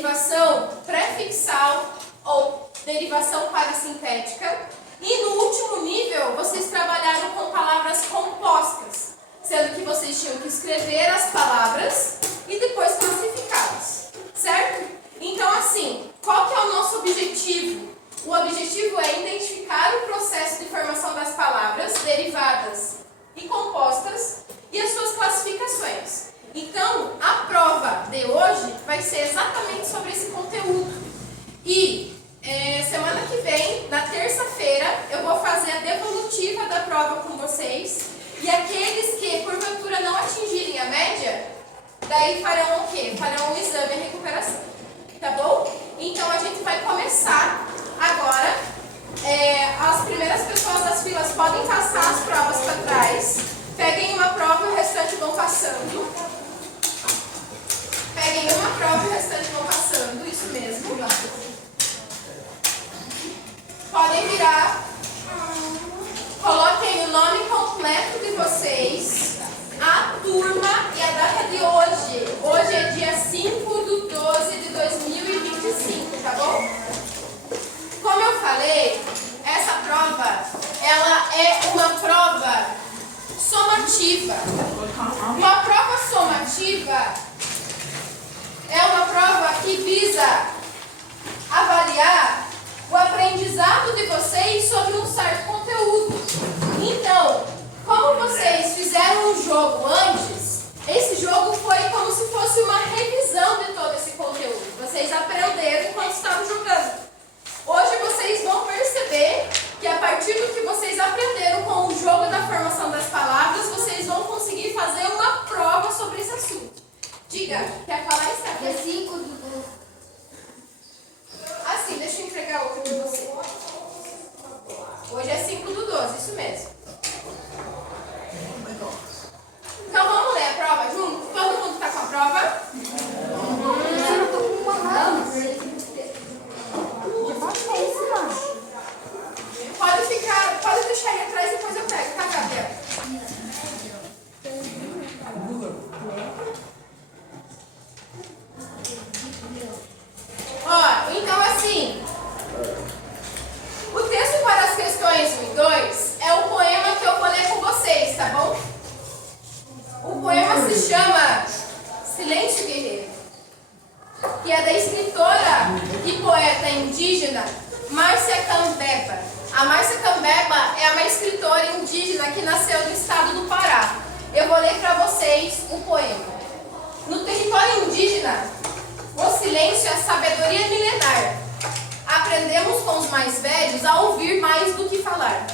derivação prefixal ou derivação parasintética. E no último nível, vocês trabalharam com palavras compostas, sendo que vocês tinham que escrever as palavras e depois classificá-las, certo? Então, assim, qual que é o nosso objetivo? O objetivo é identificar o processo de formação das palavras derivadas e compostas e as suas classificações. Então, a prova de hoje vai ser exatamente sobre esse conteúdo. E semana que vem, na terça-feira, eu vou fazer a devolutiva da prova com vocês. E aqueles que, porventura, não atingirem a média, daí farão o quê? Farão um exame e recuperação. Tá bom? Então, a gente vai começar agora. As primeiras pessoas das filas podem passar as provas para trás. Peguem uma prova e o restante vão passando. Peguem uma prova e o restante vão passando. Isso mesmo. Podem virar. Coloquem o nome completo de vocês, a turma e a data de hoje. Hoje é dia 5/12/2025, tá bom? Como eu falei, essa prova, ela é uma prova somativa. Uma prova somativa é uma prova que visa avaliar o aprendizado de vocês sobre um certo conteúdo. Então, como vocês fizeram um jogo antes, esse jogo foi como se fosse uma revisão de todo esse conteúdo. Vocês aprenderam enquanto estavam jogando. Hoje vocês vão perceber que a partir do que vocês aprenderam com o jogo da formação das palavras, vocês vão conseguir fazer uma prova sobre esse assunto. Diga, quer falar isso? É 5/12. Assim, deixa eu entregar outro de você. Hoje é 5/12, isso mesmo. Então vamos ler a prova junto? Todo mundo está com a prova? Eu não tô com uma nada. Pode deixar aí atrás e depois eu pego, tá, Gabriel? Ó, então assim, o texto para as questões 1 e 2 é o poema que eu vou ler com vocês, tá bom? O poema se chama Silêncio Guerreiro, que é da escritora e poeta indígena Márcia Cambeba. A Márcia Cambeba é uma escritora indígena que nasceu no estado do Pará. Eu vou ler para vocês o poema. No território indígena, o silêncio é a sabedoria milenar. Aprendemos com os mais velhos a ouvir mais do que falar.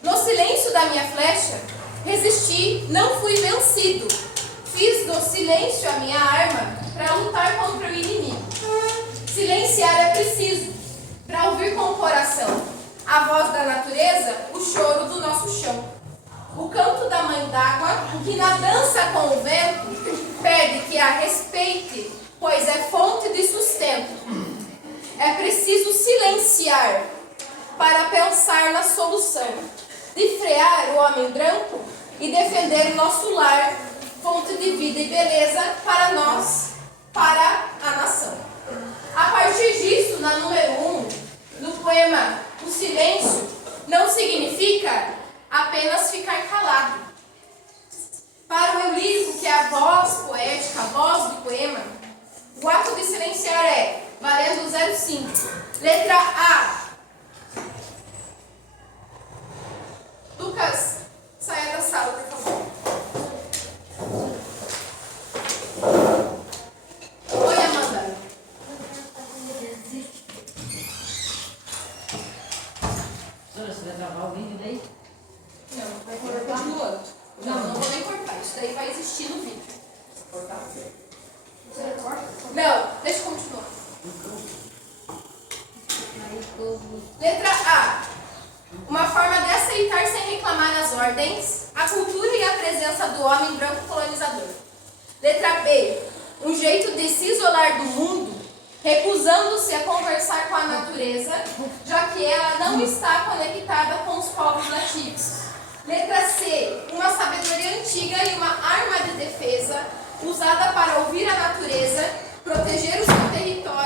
No silêncio da minha flecha, resisti, não fui vencido. Fiz do silêncio a minha arma para lutar contra o inimigo. Silenciar é preciso, para ouvir com o coração a voz da natureza, o choro do nosso chão. O canto da mãe d'água, que na dança com o vento, pede que a respeite, pois é fonte de sustento. É preciso silenciar para pensar na solução, de frear o homem branco e defender o nosso lar, fonte de vida e beleza para nós, para a nação. A partir disso, na número 1, no poema O Silêncio não significa apenas ficar calado. Para o eu lírico, que é a voz poética, a voz do poema, o ato de silenciar é, valendo 05. Letra A. Lucas, saia da sala, por favor. Oi, Amanda. Você vai gravar o vídeo daí? Não, vai cortar no outro. Não vou nem cortar. Isso daí vai existir no vídeo. Cortar? Você corta? Não, deixa eu continuar. Letra A. Uma forma de aceitar sem reclamar as ordens, a cultura e a presença do homem branco colonizador. Letra B. Um jeito de se isolar do mundo, recusando-se a conversar com a natureza, já que ela não está conectada com os povos nativos. Letra C. Uma sabedoria antiga e uma arma de defesa, usada para ouvir a natureza, proteger o seu território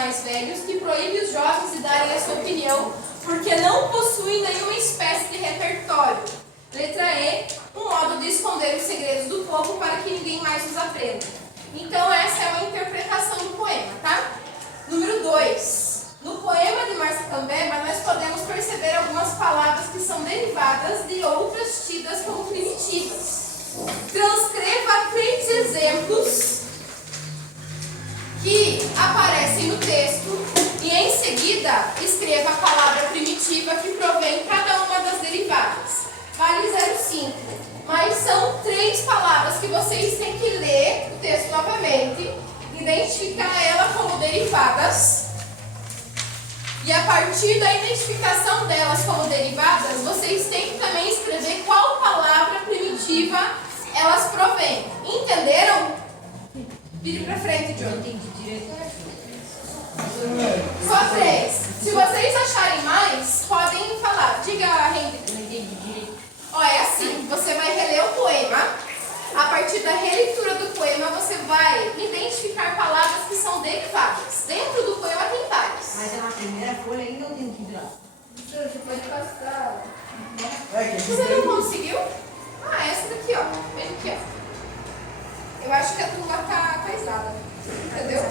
mais velhos que proíbe os jovens de darem a sua opinião porque não possuem nenhuma espécie de repertório. Letra E, um modo de esconder os segredos do povo para que ninguém mais os aprenda. Então essa é uma interpretação do poema, tá? Número 2. No poema de Márcia Cambeba, nós podemos perceber algumas palavras que são derivadas de outras tidas como primitivas. Transcreva 3 exemplos que aparecem no texto e em seguida escreva a palavra primitiva que provém cada uma das derivadas. Vale 0,5. Mas são 3 palavras que vocês têm que ler o texto novamente, identificar ela como derivadas e a partir da identificação delas como derivadas, vocês têm que também escrever qual palavra primitiva elas provêm. Entenderam? Vire pra frente, John. Só 3. Se vocês acharem mais, podem falar. Diga, Henrique. Ó, é assim, você vai reler o poema. A partir da releitura do poema, você vai identificar palavras que são derivadas. Dentro do poema tem várias. Mas é na primeira folha ainda eu tenho que virar. Você pode passar. Você não conseguiu? Ah, essa daqui, ó. Vem aqui, ó. Eu acho que a turma tá exata. Entendeu?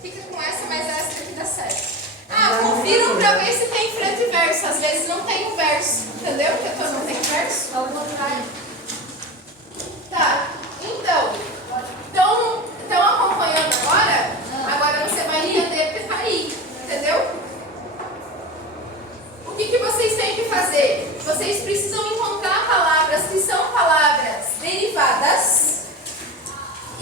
Fica com essa, mas essa daqui dá certo. Ah, confiram pra ver se tem frente e verso. Às vezes não tem um verso. Entendeu? Porque a turma não tem verso. Ao contrário. Tá. Então acompanhando agora? Agora você vai entender porque tá aí. Entendeu? O que vocês têm que fazer? Vocês precisam encontrar palavras que são palavras derivadas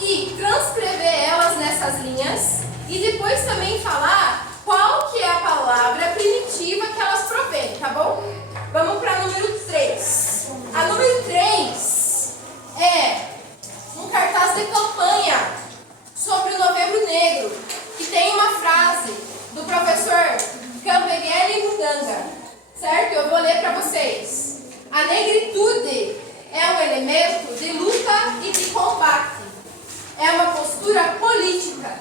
e transcrever elas nessas linhas e depois também falar qual que é a palavra primitiva que elas provêm, tá bom? Vamos para número 3. A número 3 é um cartaz de campanha sobre o Novembro Negro, que tem uma frase do professor Cambeguele Muganga, certo? Eu vou ler para vocês. A negritude é um elemento de luta e de combate. É uma postura política,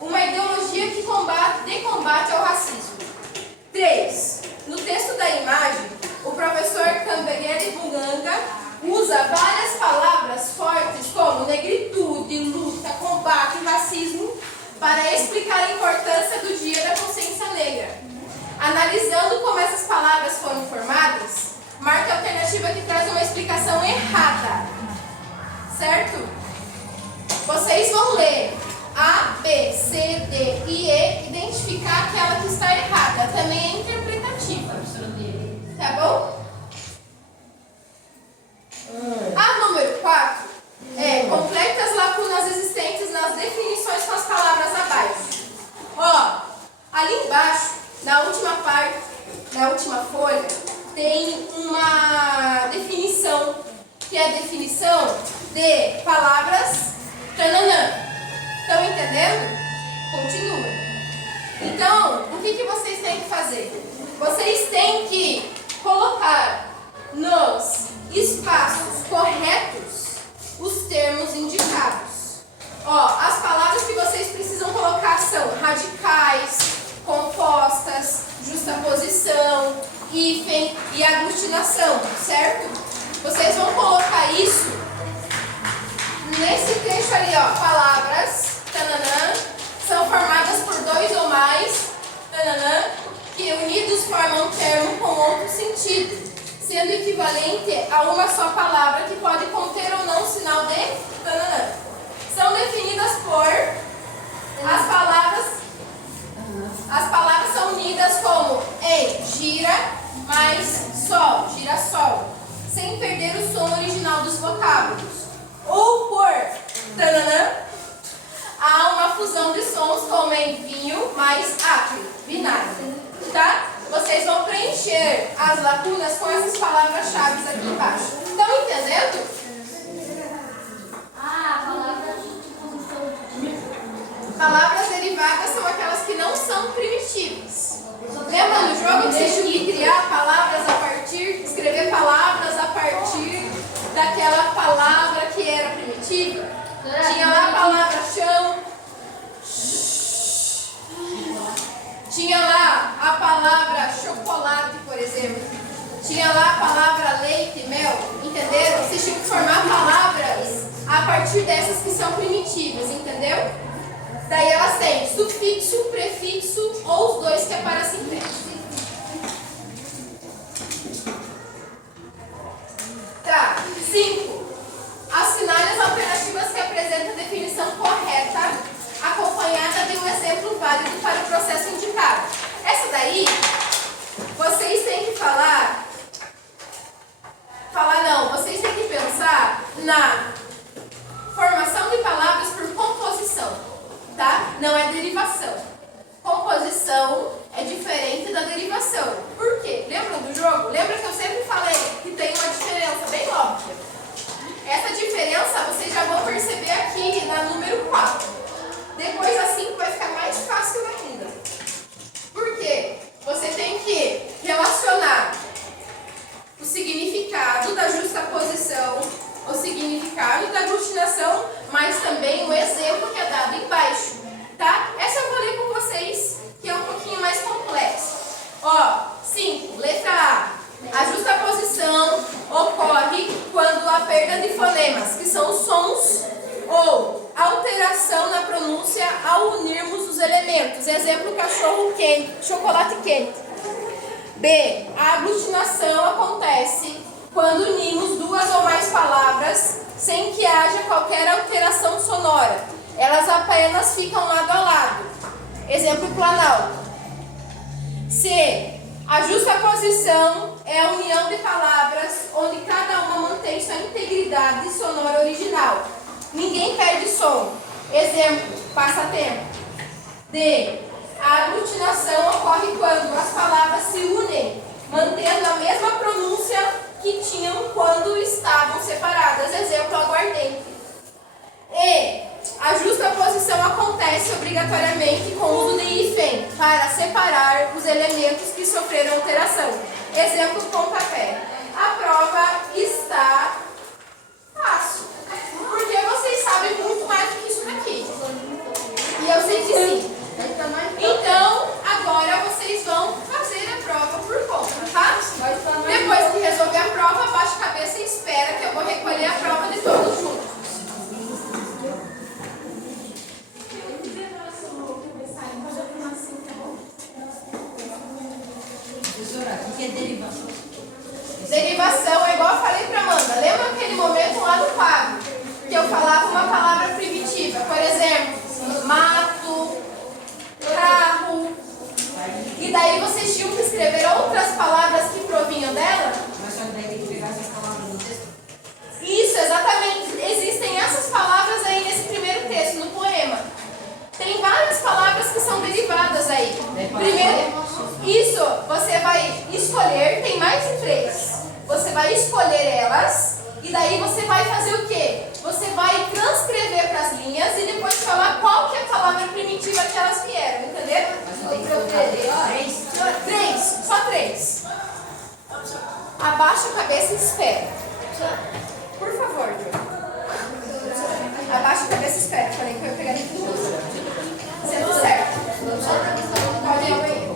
uma ideologia que combate ao racismo. 3. No texto da imagem, o professor Cambeguele Muganga usa várias palavras fortes como negritude, luta, combate e racismo para explicar a importância do Dia da Consciência Negra. Analisando como essas palavras foram formadas, marque a alternativa que traz uma explicação errada. Certo? Vocês vão ler A, B, C, D e E, identificar aquela que está errada. Também é interpretativa. Tá bom? A número 4 é complete as lacunas existentes nas definições com as palavras abaixo. Ó, ali embaixo, na última parte, na última folha, tem uma definição, que é a definição de palavras tananã. Estão entendendo? Continua. Então, o que vocês têm que fazer? Vocês têm que colocar nos espaços corretos os termos indicados. Ó, as palavras que vocês precisam colocar são radicais, compostas, justaposição, hífen e aglutinação, certo? Vocês vão colocar isso nesse trecho ali, ó. Palavras, tananã, são formadas por 2 ou mais, tananã, que unidos formam um termo com outro sentido, sendo equivalente a uma só palavra que pode conter ou não sinal de tananã. São definidas por as palavras são unidas como em gira mais sol, girassol, sem perder o som original dos vocábulos. Ou por tananã, há uma fusão de sons como em vinho mais acre, vinagre, tá? Vocês vão preencher as lacunas com essas palavras-chave aqui embaixo. Estão entendendo? Palavras derivadas são aquelas que não são primitivas. Lembra no jogo que vocês tinham que criar palavras a partir, escrever palavras a partir daquela palavra que era primitiva? Tinha lá a palavra chão, Tinha lá a palavra leite e mel, entenderam? Vocês tinham que formar palavras a partir dessas que são primitivas, entendeu? Daí elas têm sufixo, prefixo ou os dois que é parassintético. Tá. 5. Assinale as alternativas que apresentam a definição correta, acompanhada de um exemplo válido para o processo indicado. Essa daí, vocês têm que vocês têm que pensar na formação de palavras por composição, tá? Não é derivação. Composição é diferente da derivação. Por quê? Lembram do jogo? Lembra que eu sempre falei que tem uma diferença bem óbvia? Essa diferença vocês já vão perceber aqui na número 4. Depois a 5 vai ficar mais fácil ainda. Por quê? Você tem que relacionar o significado da justaposição, o significado da aglutinação, mas também o exemplo que é dado embaixo, tá? Essa eu vou ler com vocês, que é um pouquinho mais complexo. Ó, 5, letra A. A justaposição ocorre quando a perda de fonemas, que são os sons, ou alteração na pronúncia ao unirmos os elementos. Exemplo, cachorro quente, chocolate quente. B. A aglutinação acontece quando unimos duas ou mais palavras sem que haja qualquer alteração sonora. Elas apenas ficam lado a lado. Exemplo, Planalto. C. A justaposição é a união de palavras onde cada uma mantém sua integridade sonora original. Ninguém perde som. Exemplo, passatempo. D. A aglutinação ocorre quando as palavras se unem, mantendo a mesma pronúncia que tinham quando estavam separadas. Exemplo, aguardente. E. A justaposição acontece obrigatoriamente com o uso de hífen para separar os elementos que sofreram alteração. Exemplo, pontapé. A prova está fácil, porque vocês sabem muito mais do que isso daqui. E eu sei que sim. Então, agora vocês vão fazer a prova por conta, tá? Depois que resolver a prova, abaixa a cabeça e espera que eu vou recolher a prova de todos juntos. Professora, o que é derivação? Derivação é igual eu falei pra Amanda. Lembra aquele momento lá no quadro que eu falava uma palavra primitiva? Por exemplo, mato, carro. E daí vocês tinham que escrever outras palavras que provinham dela? Mas só daí tem que pegar essas palavras no texto? Isso, exatamente. Existem essas palavras aí nesse primeiro texto, no poema. Tem várias palavras que são derivadas aí. Primeiro, isso, você vai escolher, tem mais de 3. Você vai escolher elas e daí você vai fazer o quê? Você vai transcrever para as linhas e depois falar qual que é a palavra primitiva que elas vieram, entendeu? Três, só 3. Abaixa a cabeça e espera. Por favor, Ju. Abaixa a cabeça e espera. Falei que eu ia pegar de tudo. Sendo certo. Pode ir ao banheiro.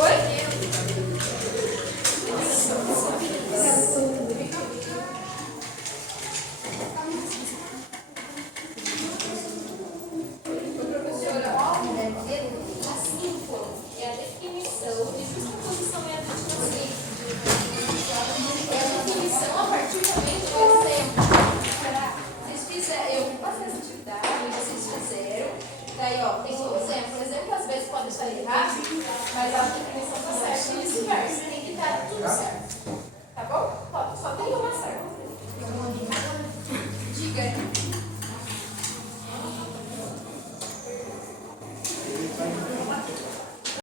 Oi? É a definição de justaposição e aglutinação. É a definição a partir também do exemplo. Vocês fizeram, eu passei essa atividade, vocês fizeram. Daí, ó, tem um exemplo. O exemplo às vezes pode estar errado, mas a definição está certa e vice-versa. Tem que estar tudo certo. Tá bom? Só tem uma certa. Diga.